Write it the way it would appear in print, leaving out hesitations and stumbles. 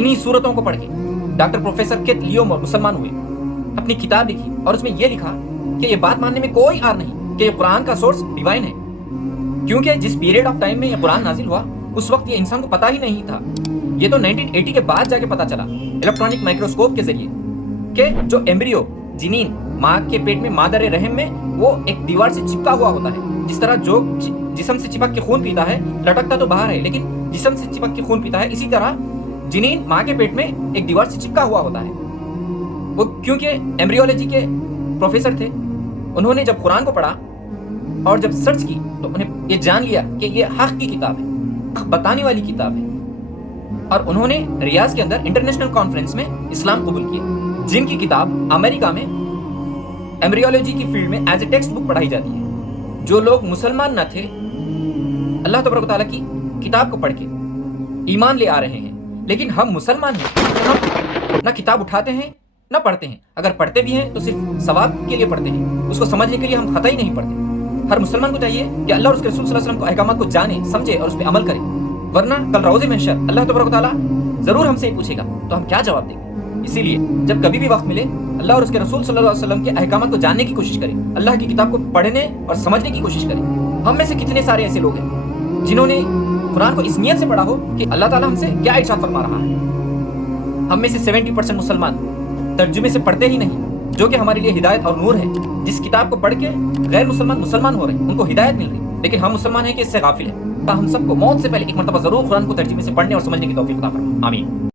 انہی صورتوں کو پڑھ کے ڈاکٹر پروفیسر کیت لیو مسلمان ہوئے، اپنی کتاب لکھی اور اس میں یہ لکھا کہ یہ بات ماننے میں کوئی عار نہیں کہ یہ قرآن کا سورس ڈیوائن ہے، کیونکہ جس پیریڈ آف ٹائم میں یہ قرآن نازل ہوا اس وقت یہ انسان کو پتہ ہی نہیں تھا۔ یہ تو 1980 کے بعد جا کے پتہ چلا الیکٹرانک مائکروسکوپ کے ذریعے کہ جو ایمبریو جنین ماں کے پیٹ میں مادر رحم میں وہ ایک دیوار سے چپکا ہوا ہوتا ہے، جس طرح جو جسم سے چپک کے خون پیتا ہے لٹکتا تو باہر ہے لیکن جسم سے چپک کے خون پیتا ہے، اسی طرح جنین ماں کے پیٹ میں ایک دیوار سے چپکا ہوا ہوتا ہے۔ وہ کیونکہ ایمبریولوجی کے پروفیسر تھے، انہوں نے جب قرآن کو پڑھا اور جب سرچ کی تو انہیں یہ جان لیا کہ یہ حق کی کتاب ہے، حق بتانے والی کتاب ہے، اور انہوں نے ریاض کے اندر انٹرنیشنل کانفرنس میں اسلام قبول کیا، جن کی کتاب امریکہ میں ایمبریولوجی کی فیلڈ میں ایز اے ٹیکسٹ بک پڑھائی جاتی ہے۔ جو لوگ مسلمان نہ تھے اللہ تبارک و تعالیٰ کی کتاب کو پڑھ کے ایمان لے آ رہے ہیں، لیکن ہم مسلمان ہیں، ہم نہ کتاب اٹھاتے ہیں نہ پڑھتے ہیں، اگر پڑھتے بھی ہیں تو صرف ثواب کے لیے پڑھتے ہیں، اس کو سمجھنے کے لیے ہم خطا ہی نہیں پڑھتے۔ ہر مسلمان کو چاہیے کہ اللہ اور اس کے رسول صلی اللہ علیہ وسلم کو احکامات کو جانے سمجھے اور اس پہ عمل کرے، ورنہ کل روز محشر اللہ تبارک و تعالیٰ ضرور ہم سے ہی پوچھے گا تو ہم کیا جواب دیں گے۔ اسی لیے جب کبھی بھی وقت ملے اللہ اور اس کے رسول صلی اللہ علیہ وسلم کے احکامات کو جاننے کی کوشش کریں، اللہ کی کتاب کو پڑھنے اور سمجھنے کی کوشش کریں۔ ہم میں سے کتنے سارے ایسے لوگ ہیں جنہوں نے قرآن کو اس نیت سے پڑھا ہو کہ اللہ تعالیٰ ہم سے کیا ارشاد فرما رہا ہے۔ ہم میں سے 70% مسلمان ترجمے سے پڑھتے ہی نہیں، جو کہ ہمارے لیے ہدایت اور نور ہے۔ جس کتاب کو پڑھ کے غیر مسلمان ہو رہے ہیں، ان کو ہدایت مل رہی، لیکن ہم مسلمان ہیں کہ اس سے غافل ہیں۔ ہم سب کو موت سے پہلے ایک مرتبہ ضرور قرآن کو ترجمے سے پڑھنے اور سمجھنے کی توفیق عطا فرمائے، آمین۔